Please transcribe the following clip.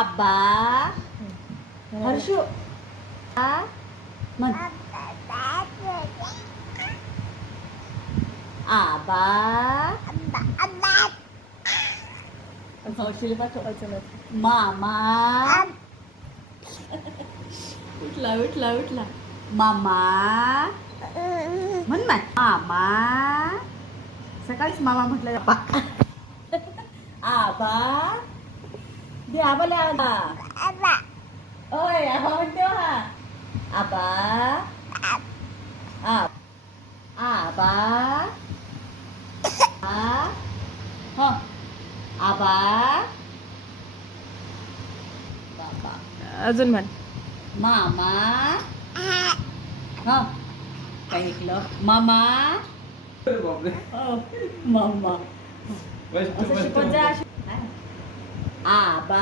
आबा हर्षू म्हण आबा मामा उठला उठला उठला मामा म्हण मामा सकाळीच मामा म्हटलं आबा आबा दे आबाला आबा ओय आबा म्हणते हा आबा आबा हा आबा बाबा अजून म्हण मामा हा काय ऐकलं मामा मामा असं शिकवत जा. आबा